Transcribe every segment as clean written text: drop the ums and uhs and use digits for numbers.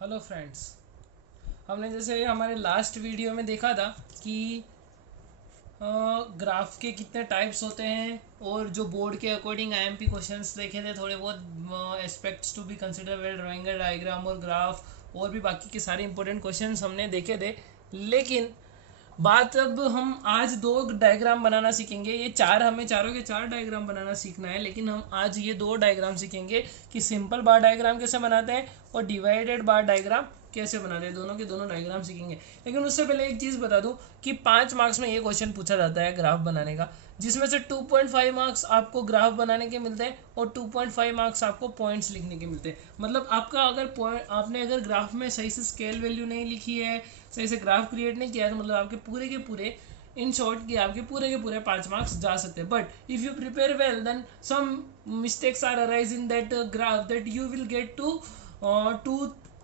Hello friends. हमने जैसे हमारे लास्ट वीडियो में देखा था कि ग्राफ के कितने टाइप्स होते हैं और जो बोर्ड के अकॉर्डिंग आईएमपी क्वेश्चंस देखे थे, थोड़े बहुत aspects to be consider well drawing diagram और ग्राफ और भी बाकी के सारे इंपॉर्टेंट क्वेश्चंस हमने देखे थे। लेकिन बात अब हम आज दो डायग्राम बनाना सीखेंगे। ये चार, हमें चारों के चार डायग्राम बनाना सीखना है, लेकिन हम आज ये दो डायग्राम सीखेंगे कि सिंपल बार डायग्राम कैसे बनाते हैं और डिवाइडेड बार डायग्राम कैसे बनाते हैं। दोनों के दोनों डायग्राम सीखेंगे। लेकिन उससे पहले एक चीज़ बता दूं कि 5 मार्क्स में ये क्वेश्चन पूछा जाता है ग्राफ बनाने का, जिसमें से 2.5 मार्क्स आपको ग्राफ बनाने के मिलते हैं और 2.5 मार्क्स आपको पॉइंट्स लिखने के मिलते हैं। मतलब आपका अगर पॉइंट, आपने अगर ग्राफ में सही से स्केल वैल्यू नहीं लिखी है, सही से ग्राफ क्रिएट नहीं किया, तो मतलब आपके पूरे के पूरे, इन शॉर्ट कि आपके पूरे के पूरे 5 मार्क्स जा सकते हैं। But if you prepare well then some mistakes are arise in that graph that you will get to to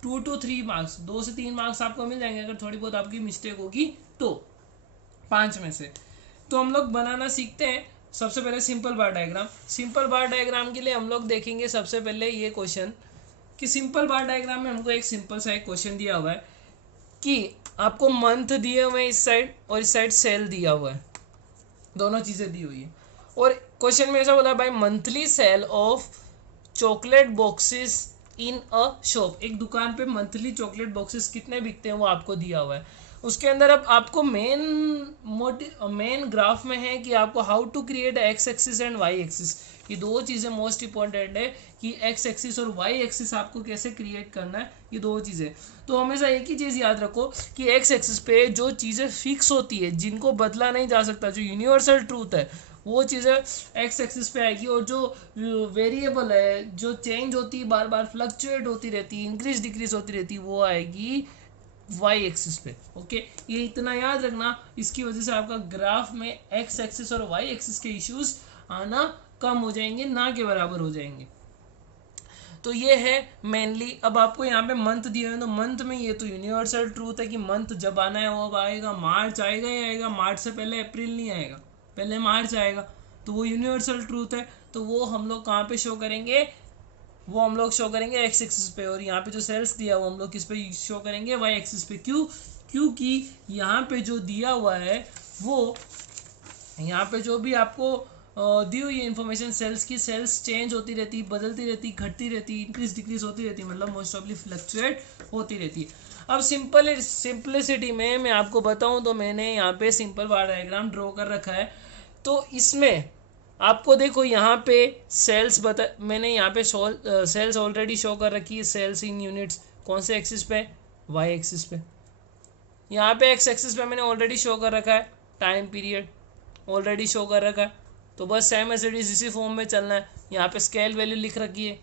2 to 3 marks, 2 से 3 मार्क्स आपको मिल जाएंगे अगर थोड़ी बहुत आपकी मिस्टेक होगी तो 5 में से। तो हम लोग बनाना सीखते हैं। सबसे पहले सिंपल बार डायग्राम। सिंपल बार डायग्राम के लिए हम लोग देखेंगे सबसे पहले ये क्वेश्चन कि सिंपल बार डायग्राम में हमको एक सिंपल सा एक क्वेश्चन दिया हुआ है कि आपको मंथ दिए हुए हैं इस साइड और इस साइड सेल दिया हुआ है, दोनों चीज़ें दी हुई है। और क्वेश्चन में ऐसा बोला भाई monthly cell of chocolate boxes in a shop, एक दुकान पे मंथली चॉकलेट बॉक्सेस कितने बिकते हैं वो आपको दिया हुआ है। उसके अंदर अब आपको मेन ग्राफ में है कि आपको how to create X axis and Y axis. ये दो चीज़ें मोस्ट इंपॉर्टेंट है कि एक्स एक्सिस और वाई एक्सिस आपको कैसे क्रिएट करना है, ये दो चीज़ें। तो हमेशा एक ही चीज़ याद रखो कि एक्स एक्सिस पे जो चीज़ें फिक्स होती है, जिनको बदला नहीं जा सकता, जो यूनिवर्सल ट्रूथ है, वो चीज़ें एक्स एक्सिस पे आएगी। और जो वेरिएबल है, जो चेंज होती है, बार बार फ्लक्चुएट होती रहती है, इंक्रीज डिक्रीज होती रहती है, वो आएगी वाई एक्सिस पे। ओके, ये इतना याद रखना। इसकी वजह से आपका ग्राफ में एक्स एक्सिस और वाई एक्सिस के इश्यूज आना कम हो जाएंगे, ना के बराबर हो जाएंगे। तो ये है मेनली। अब आपको यहाँ पे मंथ दिए हुए, तो मंथ में ये तो यूनिवर्सल ट्रूथ है कि मंथ जब आना है वो अब आएगा, मार्च आएगा ही आएगा, मार्च से पहले अप्रैल नहीं आएगा, पहले मार्च आएगा। तो वो यूनिवर्सल ट्रूथ है। तो वो हम लोग कहाँ पे शो करेंगे, वो हम लोग शो करेंगे एक्स एक्सिस पे। और यहाँ पे जो सेल्स दिया वो हम लोग किस पे शो करेंगे, वाई एक्सिस पे। क्योंकि यहाँ पे जो दिया हुआ है वो, यहाँ पे जो भी आपको दी हुई इन्फॉर्मेशन, सेल्स की, सेल्स चेंज होती रहती, बदलती रहती, घटती रहती, इंक्रीज डिक्रीज होती रहती, मतलब मोस्ट ऑफली फ्लक्चुएट होती रहती है। अब सिंपलिसिटी में मैं आपको बताऊं तो मैंने यहाँ पे सिंपल बार डायग्राम ड्रॉ कर रखा है। तो इसमें आपको देखो यहाँ पे सेल्स बता, मैंने यहाँ पे सेल्स ऑलरेडी शो कर रखी है। सेल्स इन यूनिट्स कौन से एक्सिस पे, वाई एक्सिस पे। यहाँ पे एक्स एक्सिस पे मैंने ऑलरेडी शो कर रखा है, टाइम पीरियड ऑलरेडी शो कर रखा है। तो बस सेम एज इट इज इसी फॉर्म में चलना है। यहाँ पे स्केल वैल्यू लिख रखी है।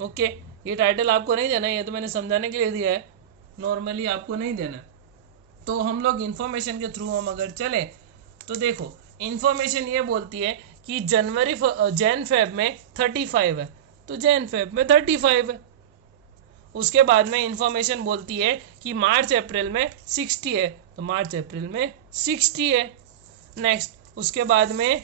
ओके, ये टाइटल आपको नहीं देना है, ये तो मैंने समझाने के लिए दिया है, नॉर्मली आपको नहीं देना। तो हम लोग इन्फॉर्मेशन के थ्रू हम अगर चले तो देखो, इन्फॉर्मेशन ये बोलती है कि जैन फेब में 35 है, तो जैन फेब में 35 है। उसके बाद में इंफॉर्मेशन बोलती है कि मार्च अप्रैल में 60 है, तो मार्च अप्रैल में 60 है। नेक्स्ट, उसके बाद में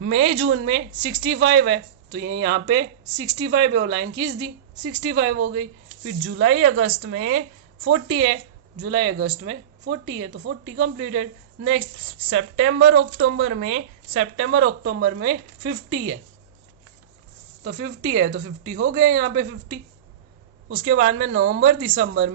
मई जून में 65 है, तो ये यहाँ पे 65 है और लाइन खींच दी, 65 हो गई। फिर जुलाई अगस्त में 40 है, जुलाई अगस्त में 40 है, तो 40 कंप्लीटेड। नेक्स्ट, सितंबर अक्टूबर में 50 है, तो 50 है, तो 50 हो गए यहाँ पे 50। उसके बाद में नवंबर दिसंबर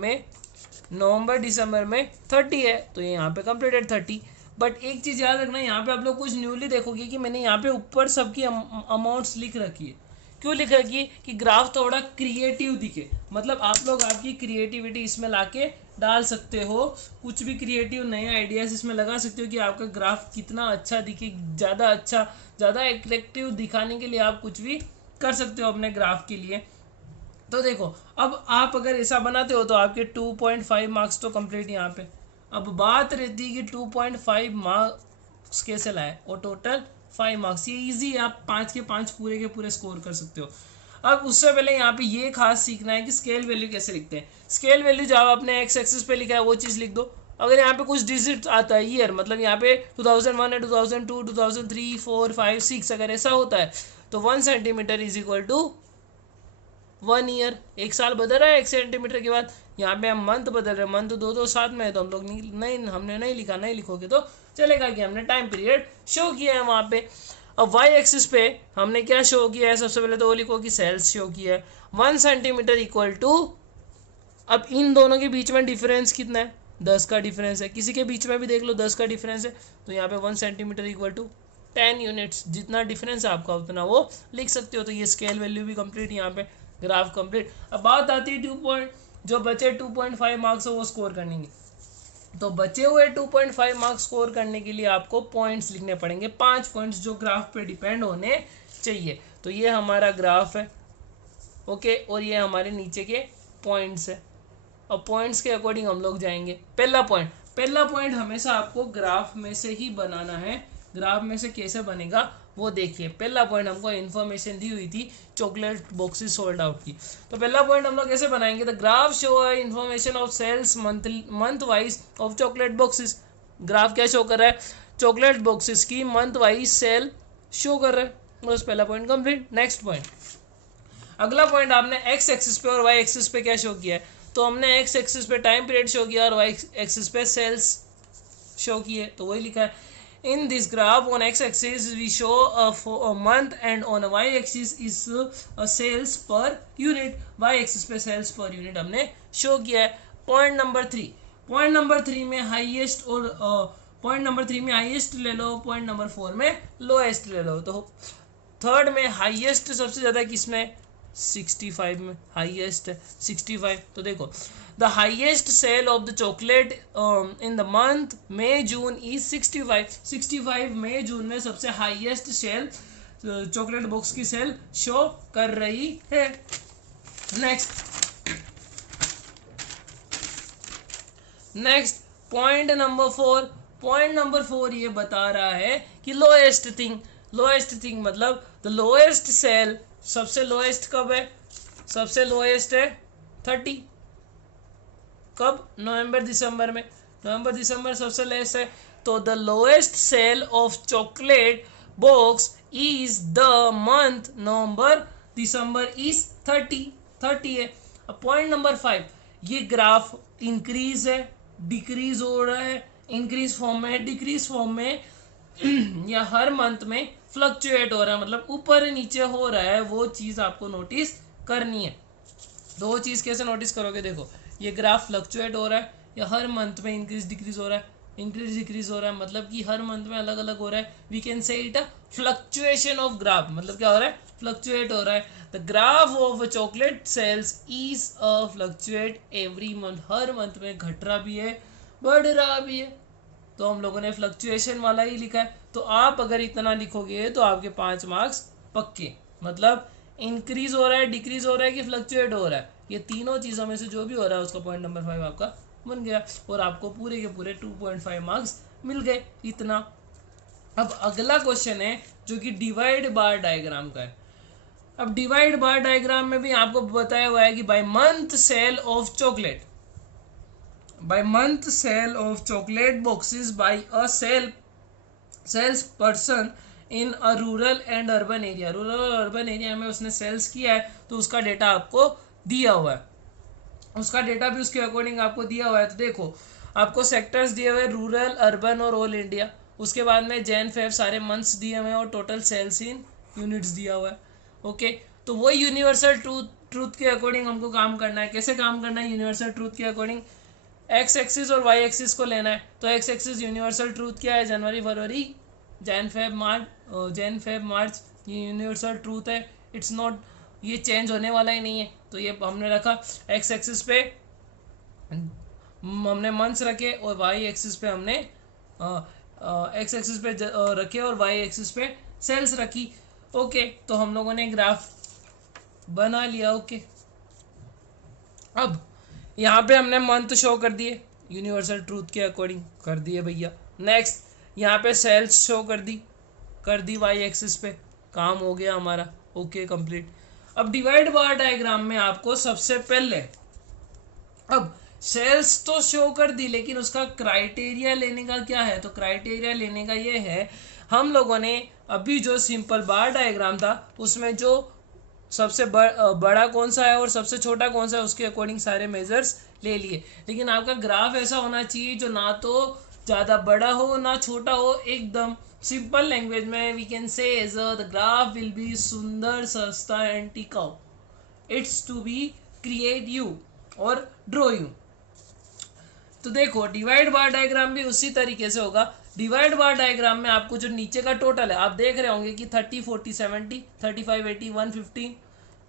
में 30 है, तो ये यहाँ पे कंप्लीटेड 30। बट एक चीज़ याद रखना, यहाँ पे आप लोग कुछ न्यूली देखोगे कि मैंने यहाँ पे ऊपर सबकी अमाउंट्स लिख रखी है। क्यों लिख रखी है कि ग्राफ थोड़ा क्रिएटिव दिखे, मतलब आप लोग आपकी क्रिएटिविटी इसमें लाके डाल सकते हो, कुछ भी क्रिएटिव नए आइडियाज इसमें लगा सकते हो कि आपका ग्राफ कितना अच्छा दिखे, ज़्यादा अच्छा, ज़्यादा एट्रैक्टिव दिखाने के लिए आप कुछ भी कर सकते हो अपने ग्राफ के लिए। तो देखो, अब आप अगर ऐसा बनाते हो तो आपके 2.5 मार्क्स तो कंप्लीट यहाँ पे। अब बात रहती है कि 2.5 मार्क्स कैसे लाए, और टोटल 5 मार्क्स, ये इजी है, आप 5 के 5 पूरे के पूरे स्कोर कर सकते हो। अब उससे पहले यहाँ पे ये खास सीखना है कि स्केल वैल्यू कैसे लिखते हैं। स्केल वैल्यू जब आपने एक्स एक्सिस पे लिखा है वो चीज़ लिख दो। अगर यहाँ पे कुछ डिजिट आता है, ईयर, मतलब यहाँ पे 2001 है, 2002, 2003, 4, 5, 6 अगर ऐसा होता है, तो 1 centimetre is equal to 1 year, 1 साल बदल रहा है 1 सेंटीमीटर के बाद। यहाँ पे हम मंथ बदल रहे हैं, मंथ दो दो साथ में है तो हम लोग नहीं हमने नहीं लिखा, नहीं लिखोगे तो चलेगा कि हमने टाइम पीरियड शो किया है वहाँ पे। अब वाई एक्सिस पे हमने क्या शो किया है, सबसे पहले तो वो लिखो कि सेल्स शो किया है 1 सेंटीमीटर इक्वल टू, अब इन दोनों के बीच में डिफरेंस कितना है, 10 का डिफरेंस है, किसी के बीच में भी देख लो 10 का डिफरेंस है, तो यहाँ पे 1 सेंटीमीटर इक्वल टू 10 यूनिट्स, जितना डिफरेंस है आपका उतना वो लिख सकते हो। तो ये स्केल वैल्यू भी कंप्लीट, यहाँ पे ग्राफ कंप्लीट। अब बात आती है 2 पॉइंट, जो बचे 2.5 मार्क्स हो वो स्कोर करने की। तो बचे हुए 2.5 मार्क्स स्कोर करने के लिए आपको पॉइंट्स लिखने पड़ेंगे, 5 पॉइंट्स जो ग्राफ पे डिपेंड होने चाहिए। तो ये हमारा ग्राफ है, ओके, और ये हमारे नीचे के पॉइंट्स है। और पॉइंट्स के अकॉर्डिंग हम लोग जाएंगे। पहला पॉइंट हमेशा आपको ग्राफ में से ही बनाना है। ग्राफ में से कैसे बनेगा वो देखिए। पहला पॉइंट हमको इन्फॉर्मेशन दी हुई थी चॉकलेट बॉक्सेस सोल्ड आउट की। तो पहला पॉइंट हम लोग कैसे बनाएंगे, the graph show information of sales month wise of chocolate boxes. Graph क्या शो कर रहा है, चॉकलेट बॉक्सेस की मंथ वाइज सेल शो कर रहा है। बस पहला पॉइंट कंप्लीट। नेक्स्ट पॉइंट, अगला पॉइंट आपने एक्स एक्सिस पे और वाई एक्सिस पे क्या शो किया है, तो हमने एक्स एक्सिस पे टाइम पीरियड शो किया और वाई एक्सिस पे सेल्स शो किए, तो वही लिखा है। In this graph on X axis we show a month and on Y axis is sales per unit. Y axis पे सेल्स पर यूनिट हमने शो किया है। पॉइंट नंबर थ्री में हाईएस्ट और पॉइंट नंबर 3 में हाईएस्ट ले लो, point number 4 में lowest ले लो। तो थर्ड में हाईएस्ट सबसे ज़्यादा किसमें, 65 में हाईएस्ट है 65। तो देखो the highest sale of the chocolate in the month May June is 65 मई जून में सबसे हाईएस्ट सेल चॉकलेट बॉक्स की सेल शो कर रही है। नेक्स्ट पॉइंट नंबर 4 ये बता रहा है कि लोएस्ट थिंग मतलब द लोएस्ट सेल, सबसे लोएस्ट कब है, सबसे लोएस्ट है 30, कब, नवंबर दिसंबर सबसे लेस है। तो the lowest sale of chocolate box is the month November December is 30 है। अब पॉइंट नंबर 5, ये ग्राफ इंक्रीज है डिक्रीज हो रहा है, इंक्रीज फॉर्म में डिक्रीज फॉर्म में या हर मंथ में फ्लक्चुएट हो रहा है, मतलब ऊपर नीचे हो रहा है, वो चीज़ आपको नोटिस करनी है। तो वो चीज़ कैसे नोटिस करोगे, देखो ये ग्राफ फ्लक्चुएट हो रहा है या हर मंथ में इंक्रीज डिक्रीज हो रहा है, इंक्रीज डिक्रीज हो रहा है, मतलब कि हर मंथ में अलग अलग हो रहा है। We can say it a fluctuation of graph, मतलब क्या हो रहा है, फ्लक्चुएट हो रहा है। The graph of chocolate sales is a fluctuate every month, हर मंथ में घट रहा भी है बढ़ रहा भी है, तो हम लोगों ने फ्लक्चुएशन वाला ही लिखा है। तो आप अगर इतना लिखोगे तो आपके 5 मार्क्स पक्के, मतलब इंक्रीज हो रहा है डिक्रीज हो रहा है कि फ्लक्चुएट हो रहा है, ये तीनों चीज़ों में से जो भी हो रहा है उसका पॉइंट नंबर 5 आपका बन गया और आपको पूरे के पूरे 2.5 मार्क्स मिल गए इतना। अब अगला क्वेश्चन है जो कि डिवाइड बार डायग्राम का है। अब डिवाइड बार डायग्राम में भी आपको बताया हुआ है कि by month sale of chocolate, by month sale of chocolate boxes by a salesperson in a rural and urban area, rural और अर्बन एरिया में उसने सेल्स किया है तो उसका डेटा आपको दिया हुआ है, उसका डेटा भी उसके अकॉर्डिंग आपको दिया हुआ है। तो देखो आपको सेक्टर्स दिए हुए रूरल अर्बन और ऑल इंडिया, उसके बाद में जैन फेब सारे मंथ्स दिए हुए हैं और टोटल सेल्स इन यूनिट्स दिया हुआ है। ओके, तो वो यूनिवर्सल ट्रूथ के अकॉर्डिंग हमको काम करना है। कैसे काम करना है यूनिवर्सल ट्रूथ के अकॉर्डिंग, एक्स एक्सिस और वाई एक्सिस को लेना है। तो एक्स एक्सिस यूनिवर्सल ट्रूथ क्या है, जनवरी फरवरी जैन फेब मार्च ये यूनिवर्सल ट्रूथ है, इट्स नॉट, ये चेंज होने वाला ही नहीं है। तो ये हमने रखा एक्स एक्सिस पे हमने मंथ्स रखे और वाई एक्सिस पे हमने एक्स एक्सिस पे रखे और वाई एक्सिस पे सेल्स रखी। ओके, तो हम लोगों ने ग्राफ बना लिया। ओके, अब यहाँ पे हमने मंथ शो कर दिए यूनिवर्सल ट्रूथ के अकॉर्डिंग कर दिए भैया। नेक्स्ट यहाँ पे सेल्स शो कर दी वाई एक्सिस पे, काम हो गया हमारा। Okay complete. अब डिवाइड बार डायग्राम में आपको सबसे पहले, अब सेल्स तो शो कर दी लेकिन उसका क्राइटेरिया लेने का क्या है, तो क्राइटेरिया लेने का ये है हम लोगों ने अभी जो सिंपल बार डायग्राम था उसमें जो सबसे बड़ा कौन सा है और सबसे छोटा कौन सा है, उसके अकॉर्डिंग सारे मेजर्स ले लिए। लेकिन आपका ग्राफ ऐसा होना चाहिए जो ना तो ज़्यादा बड़ा हो ना छोटा हो, एकदम सिंपल लैंग्वेज में we can say as the graph will be सुंदर सस्ता एंड टिकाऊ। It's to be create you और ड्रॉ यू। तो देखो डिवाइड बार डायग्राम भी उसी तरीके से होगा। डिवाइड बार डायग्राम में आपको जो नीचे का टोटल है आप देख रहे होंगे कि 30 40 70 35 80 115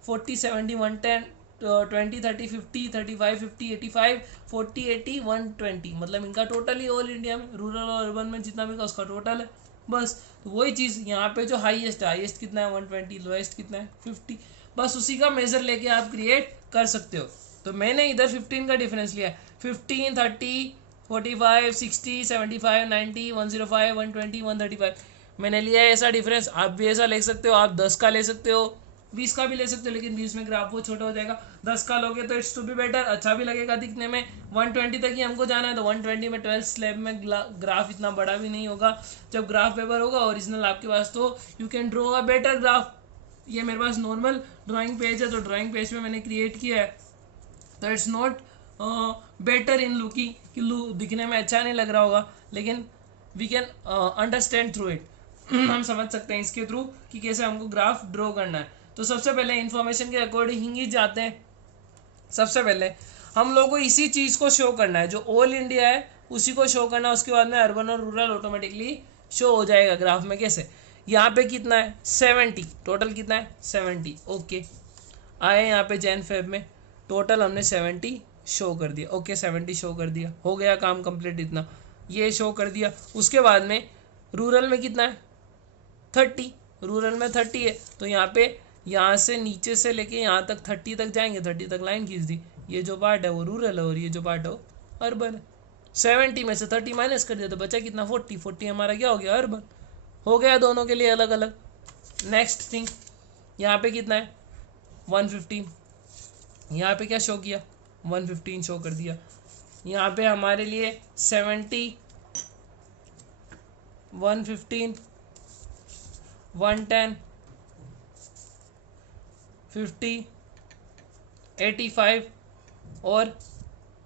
40 70 110 20 30 50 35 50 85 40 80 120, मतलब इनका टोटल ही ऑल इंडिया में रूरल और अर्बन में जितना भी का उसका टोटल है। बस तो वही चीज़ यहाँ पे जो हाईएस्ट है, हाईएस्ट कितना है 120, लोएस्ट कितना है 50, बस उसी का मेजर लेके आप क्रिएट कर सकते हो। तो मैंने इधर 15 का डिफरेंस लिया, 15 30 45 60 75 90 105 120 135 मैंने लिया है ऐसा डिफरेंस। आप भी ऐसा ले सकते हो, आप 10 का ले सकते हो, 20 का भी ले सकते हो, लेकिन 20 में ग्राफ वो छोटा हो जाएगा। 10 का लोगे तो इट्स टू बी बेटर, अच्छा भी लगेगा दिखने में। 120 तक ही हमको जाना है, तो 120 में 12 स्लैब में ग्राफ इतना बड़ा भी नहीं होगा। जब ग्राफ पेपर होगा ओरिजिनल आपके पास तो you can draw a better graph. ये मेरे पास नॉर्मल ड्राइंग पेज है, तो ड्राइंग पेज पे मैंने क्रिएट किया है, तो it's not better in looking कि दिखने में अच्छा नहीं लग रहा होगा, लेकिन we can understand through it. हम समझ सकते हैं इसके थ्रू कि कैसे हमको ग्राफ ड्रॉ करना है। तो सबसे पहले इंफॉर्मेशन के अकॉर्डिंग ही जाते हैं। सबसे पहले हम लोग को इसी चीज़ को शो करना है, जो ऑल इंडिया है उसी को शो करना है। उसके बाद में अर्बन और रूरल ऑटोमेटिकली शो हो जाएगा ग्राफ में। कैसे, यहाँ पे कितना है 70, टोटल कितना है 70, ओके। आए यहाँ पे जैन फेब में टोटल हमने 70 शो कर दिया, ओके 70 शो कर दिया, हो गया काम कंप्लीट। इतना ये शो कर दिया। उसके बाद में रूरल में कितना है 30, रूरल में 30 है, तो यहाँ पे यहाँ से नीचे से लेके यहाँ तक 30 तक जाएंगे, 30 तक लाइन खींच दी। ये जो पार्ट है वो रूरल है और ये जो पार्ट है वो अर्बन है। 70 में से 30 माइनस कर दिया तो बचा कितना 40, 40 हमारा क्या हो गया अर्बन। हो गया दोनों के लिए अलग अलग। नेक्स्ट थिंग, यहाँ पे कितना है 115, यहाँ पे क्या शो किया 115 शो कर दिया। यहाँ पे हमारे लिए 70 115 110 50 85 और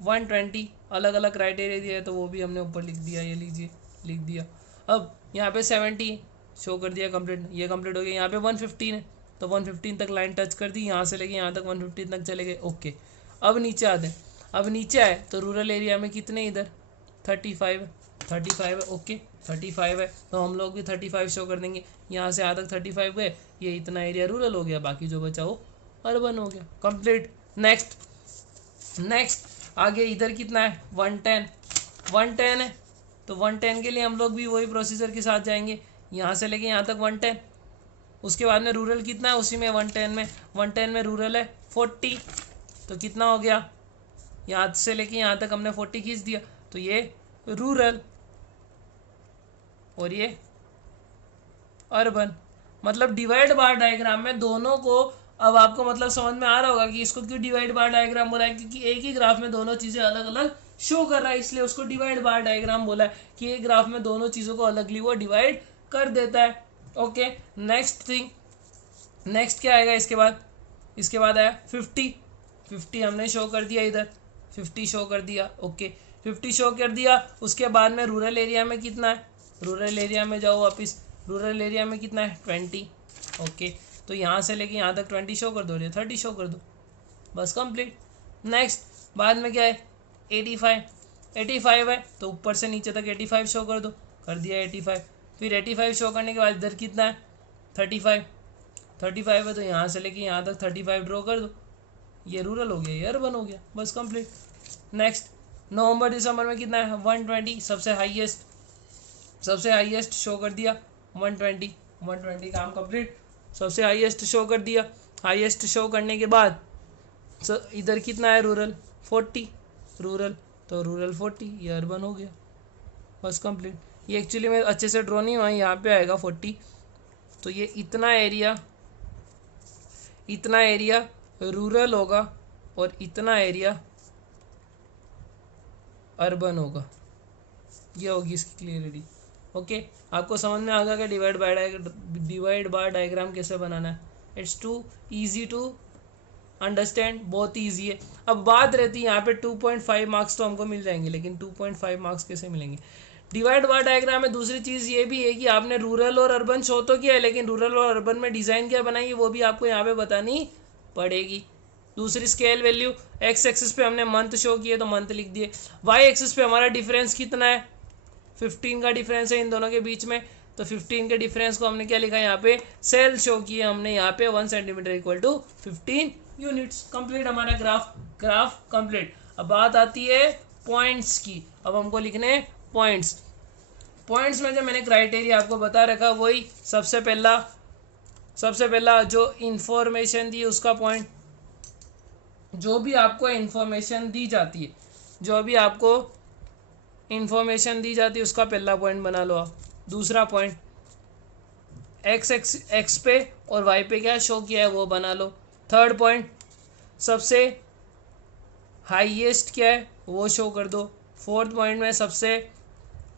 120 अलग अलग क्राइटेरिया दिया है, तो वो भी हमने ऊपर लिख दिया, ये लीजिए लिख दिया। अब यहाँ पे 70 शो कर दिया कंप्लीट, ये कंप्लीट हो गया। यहाँ पे 115 है तो 115 तक लाइन टच कर दी, यहाँ से लेके यहाँ तक 115 तक चले गए, ओके। अब नीचे आते हैं। अब नीचे आए तो रूरल एरिया में कितने, इधर 35 है, 35 है, ओके 35 है, तो हम लोग भी 35 शो कर देंगे। यहाँ से यहाँ तक 35 गए, ये इतना एरिया रूरल हो गया, बाकी जो बचा वो अर्बन हो गया, कंप्लीट। नेक्स्ट आगे इधर कितना है 110 है, तो 110 के लिए हम लोग भी वही प्रोसीजर के साथ जाएंगे, यहाँ से लेके यहाँ तक 110। उसके बाद में रूरल कितना है उसी में 110 में रूरल है 40, तो कितना हो गया, यहाँ से लेके यहाँ तक हमने 40 खींच दिया, तो ये रूरल और ये अर्बन। मतलब डिवाइड बार डायग्राम में दोनों को, अब आपको मतलब समझ में आ रहा होगा कि इसको क्यों डिवाइड बार डायग्राम बोला है, क्योंकि एक ही ग्राफ में दोनों चीज़ें अलग अलग शो कर रहा है, इसलिए उसको डिवाइड बार डायग्राम बोला है कि एक ग्राफ में दोनों चीज़ों को अलगली वो डिवाइड कर देता है, ओके। नेक्स्ट थिंग, नेक्स्ट क्या आएगा इसके बाद आया 50 हमने शो कर दिया, इधर 50 शो कर दिया, ओके 50 शो कर दिया। उसके बाद में रूरल एरिया में कितना है, रूरल एरिया में जाओ वापिस, रूरल एरिया में कितना है 20, ओके। तो यहाँ से लेके यहाँ तक 20 शो कर दो, 30 शो कर दो, बस कंप्लीट। नेक्स्ट बाद में क्या है 85 है, तो ऊपर से नीचे तक 85 शो कर दो, कर दिया 85। फिर 85 शो करने के बाद इधर कितना है 35 है, तो यहाँ से लेके यहाँ तक 35 ड्रॉ कर दो, ये रूरल हो गया, ये अर्बन हो गया, बस कंप्लीट। नेक्स्ट नवंबर दिसंबर में कितना है 120, सबसे हाईएस्ट शो कर दिया 120 काम कंप्लीट, सबसे हाईएस्ट शो कर दिया। हाईएस्ट शो करने के बाद इधर कितना है रूरल 40, तो रूरल 40, ये अर्बन हो गया, बस कंप्लीट। ये एक्चुअली मैं अच्छे से ड्रॉ नहीं हुआ, यहाँ पे आएगा 40, तो ये इतना एरिया रूरल होगा और इतना एरिया अर्बन होगा, ये होगी इसकी क्लियरिटी, ओके। आपको समझ में आ गया कि डिवाइड बार डायग्राम कैसे बनाना है। It's too easy to understand, बहुत ईजी है। अब बात रहती है यहाँ पे 2.5 मार्क्स तो हमको मिल जाएंगे, लेकिन 2.5 मार्क्स कैसे मिलेंगे? डिवाइड बार डायग्राम में दूसरी चीज़ ये भी है कि आपने रूरल और अर्बन शो तो किया है, लेकिन रूरल और अर्बन में डिज़ाइन क्या बनाई है वो भी आपको यहाँ पे बतानी पड़ेगी। दूसरी स्केल वैल्यू, एक्स एक्सिस पे हमने मंथ शो किए तो मंथ लिख दिए। वाई एक्सिस पे हमारा डिफरेंस कितना है? 15 का डिफरेंस है इन दोनों के बीच में, तो 15 के डिफरेंस को हमने क्या लिखा है यहाँ पे? सेल शो किए हमने यहाँ पे 1 centimetre equal to 15 units. Complete हमारा ग्राफ कंप्लीट। अब बात आती है पॉइंट्स की। अब हमको लिखने पॉइंट्स। पॉइंट्स में जो मैंने क्राइटेरिया आपको बता रखा वही, सबसे पहला जो इंफॉर्मेशन दी उसका पॉइंट, जो भी आपको इंफॉर्मेशन दी जाती है, उसका पहला पॉइंट बना लो आप। दूसरा पॉइंट एक्स पे और वाई पे क्या शो किया है वो बना लो। थर्ड पॉइंट सबसे हाईएस्ट क्या है वो शो कर दो। फोर्थ पॉइंट में सबसे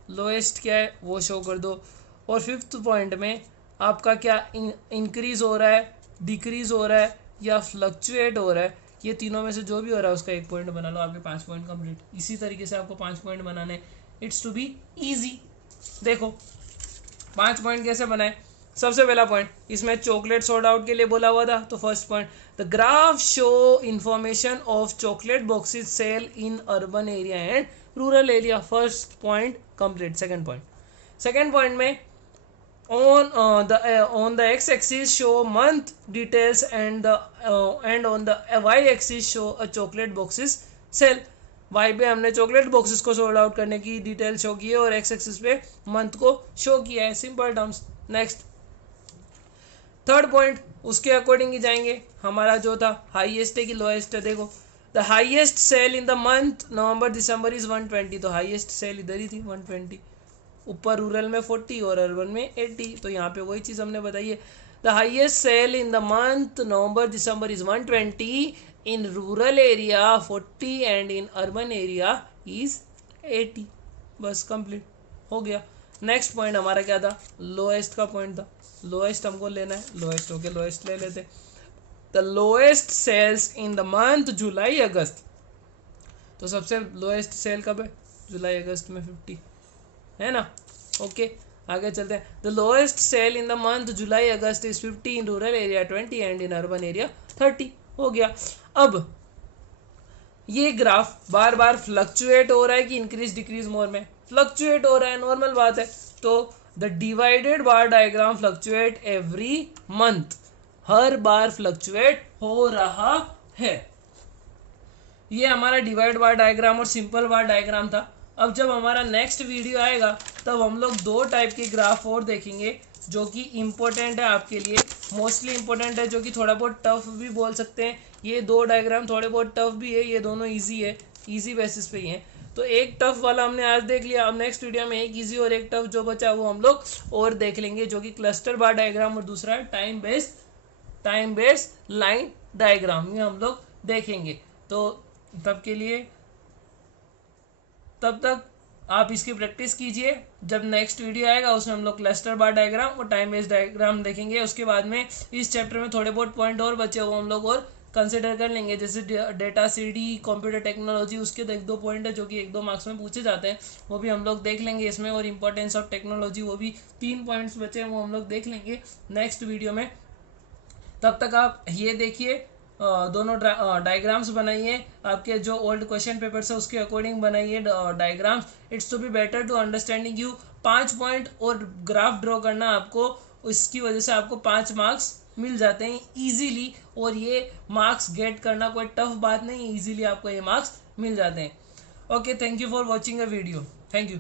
लोएस्ट क्या है वो शो कर दो। और फिफ्थ पॉइंट में आपका क्या इंक्रीज हो रहा है, डिक्रीज हो रहा है या फ्लक्चुएट हो रहा है, ये तीनों में से जो भी हो रहा है उसका एक पॉइंट बना लो। आपके 5 पॉइंट कंप्लीट। इसी तरीके से आपको 5 पॉइंट बनाने, इट्स टू बी ईजी। देखो 5 पॉइंट कैसे बनाए। सबसे पहला पॉइंट, इसमें चॉकलेट सॉर्ट आउट के लिए बोला हुआ था, तो first point, the graph show information of chocolate boxes sale in urban area and rural area. First point complete. Second point में on the x axis show month details and on the y axis show a chocolate boxes sell। y पे हमने chocolate boxes को sold out करने की detail show की है और x axis पे मंथ को शो किया है, simple terms. Next third point, उसके अकॉर्डिंग ही जाएंगे। हमारा जो था हाईएस्ट है कि लोएस्ट है, देखो the highest sale in the month November December is 120, तो हाईएस्ट सेल इधर ही थी 120। ऊपर रूरल में 40 और अर्बन में 80, तो यहाँ पे वही चीज़ हमने बताई है। The highest sale in the month November December is 120, in rural area 40 and in urban area is 80। बस कंप्लीट हो गया। नेक्स्ट पॉइंट हमारा क्या था? लोएस्ट का पॉइंट था। लोएस्ट हमको लेना है, लोएस्ट हो गया, लोएस्ट ले लेते। The lowest sales in the month जुलाई अगस्त, तो सबसे लोएस्ट सेल कब है? जुलाई अगस्त में 50 है ना। ओके आगे चलते हैं। The lowest sale in the month July August is 50, in rural area 20 and in urban area 30। हो गया। अब ये ग्राफ बार बार फ्लक्चुएट हो रहा है कि इंक्रीज डिक्रीज मोर में? फ्लक्चुएट हो रहा है, नॉर्मल बात है। तो the divided bar diagram fluctuate every month, her bar fluctuate हो रहा है। ये हमारा डिवाइड बार डायग्राम और सिंपल बार डायग्राम था। अब जब हमारा नेक्स्ट वीडियो आएगा तब हम लोग 2 टाइप के ग्राफ और देखेंगे जो कि इम्पोर्टेंट है आपके लिए, मोस्टली इम्पोर्टेंट है, जो कि थोड़ा बहुत टफ भी बोल सकते हैं। ये 2 डायग्राम थोड़े बहुत टफ भी है, ये दोनों इजी है, इजी बेसिस पे ही हैं। तो एक टफ वाला हमने आज देख लिया। अब नेक्स्ट वीडियो में एक इजी और एक टफ जो बचा वो हम लोग और देख लेंगे, जो कि क्लस्टर बार डायग्राम और दूसरा टाइम बेस्ड लाइन डायग्राम, ये हम लोग देखेंगे। तो तब तक आप इसकी प्रैक्टिस कीजिए। जब नेक्स्ट वीडियो आएगा उसमें हम लोग क्लस्टर बार डायग्राम और टाइम बेस्ड डायग्राम देखेंगे। उसके बाद में इस चैप्टर में थोड़े बहुत पॉइंट और बचे वो हम लोग और कंसिडर कर लेंगे, जैसे डेटा सीडी, कंप्यूटर टेक्नोलॉजी, उसके 1-2 पॉइंट है जो कि 1-2 मार्क्स में पूछे जाते हैं, वो भी हम लोग देख लेंगे इसमें। और इंपॉर्टेंस ऑफ टेक्नोलॉजी, वो भी 3 पॉइंट्स बचे हैं, वो हम लोग देख लेंगे नेक्स्ट वीडियो में। तब तक आप ये देखिए, दोनों डायग्राम्स बनाइए, आपके जो ओल्ड क्वेश्चन पेपर्स है उसके अकॉर्डिंग बनाइए diagrams. It's to be better to understanding you. 5 point और ग्राफ ड्रॉ करना आपको, इसकी वजह से आपको 5 मार्क्स मिल जाते हैं इजीली। और ये मार्क्स गेट करना कोई टफ बात नहीं, इजीली आपको ये मार्क्स मिल जाते हैं। Okay, thank you for watching a video. Thank you.